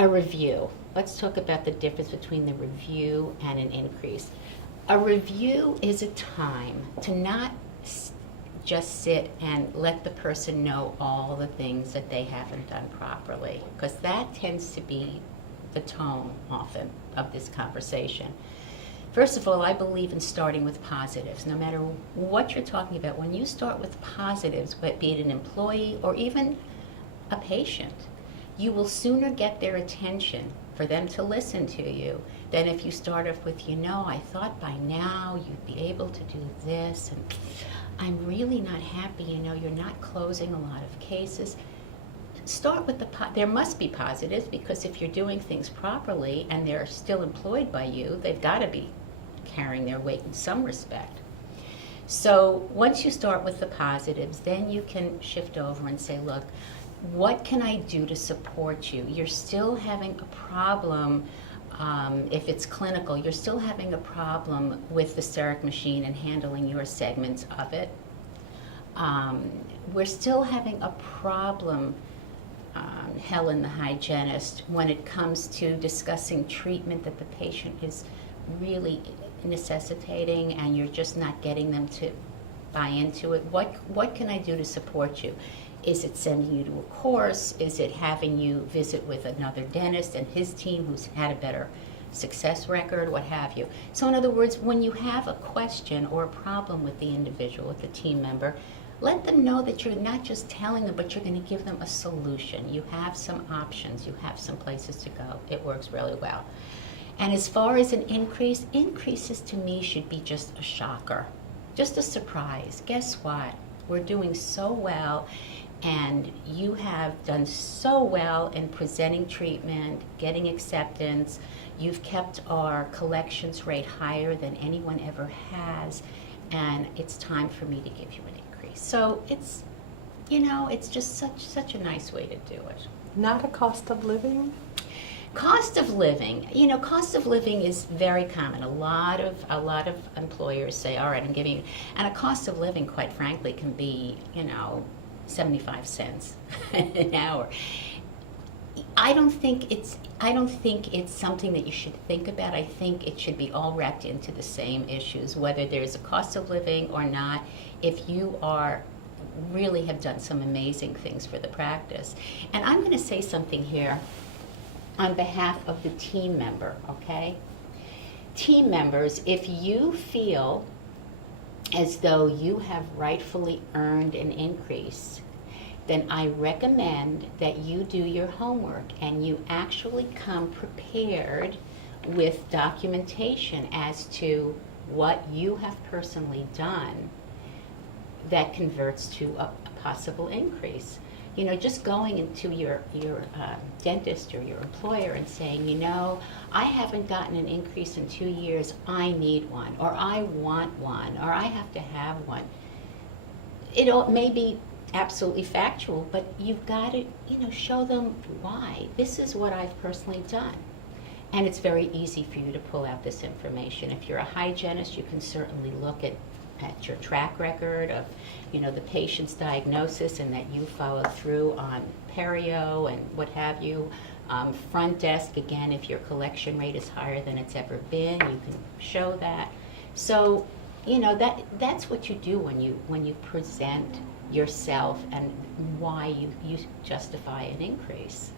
A review. Let's talk about the difference between the review and an increase. A review is a time to not just sit and let the person know all the things that they haven't done properly, because that tends to be the tone often of this conversation. First of all, I believe in starting with positives. No matter what you're talking about, when you start with positives, be it an employee or even a patient, you will sooner get their attention for them to listen to you than if you start off with, I thought by now you'd be able to do this, and I'm really not happy, you're not closing a lot of cases. Start with there must be positives, because if you're doing things properly and they're still employed by you, they've got to be carrying their weight in some respect. So once you start with the positives, then you can shift over and say, look, what can I do to support you? You're still having a problem, if it's clinical, you're still having a problem with the CEREC machine and handling your segments of it. We're still having a problem, Helen, the hygienist, when it comes to discussing treatment that the patient is really necessitating and you're just not getting them to buy into it. What can I do to support you? Is it sending you to a course? Is it having you visit with another dentist and his team who's had a better success record, what have you? So in other words, when you have a question or a problem with the individual, with the team member, let them know that you're not just telling them, but you're going to give them a solution. You have some options. You have some places to go. It works really well. And as far as an increase, increases to me should be just a shocker, just a surprise. Guess what? We're doing so well, and you have done so well in presenting treatment, getting acceptance. You've kept our collections rate higher than anyone ever has, and it's time for me to give you an increase. So it's, it's just such a nice way to do it. Not a cost of living? Cost of living, cost of living is very common. A lot of employers say, all right, I'm giving you, and a cost of living, quite frankly, can be, 75 cents an hour. I don't think it's something that you should think about. I think it should be all wrapped into the same issues, whether there's a cost of living or not. If you really have done some amazing things for the practice. And I'm going to say something here on behalf of the team member, okay? Team members, if you feel as though you have rightfully earned an increase, then I recommend that you do your homework and you actually come prepared with documentation as to what you have personally done that converts to a possible increase. Just going into your dentist or your employer and saying, I haven't gotten an increase in 2 years, I need one, or I want one, or I have to have one. It may be absolutely factual, but you've got to, show them why. This is what I've personally done. And it's very easy for you to pull out this information. If you're a hygienist, you can certainly look at your track record of, the patient's diagnosis and that you followed through on perio and what have you. Front desk, again, if your collection rate is higher than it's ever been, you can show that. So, that's what you do when you present yourself and why you justify an increase.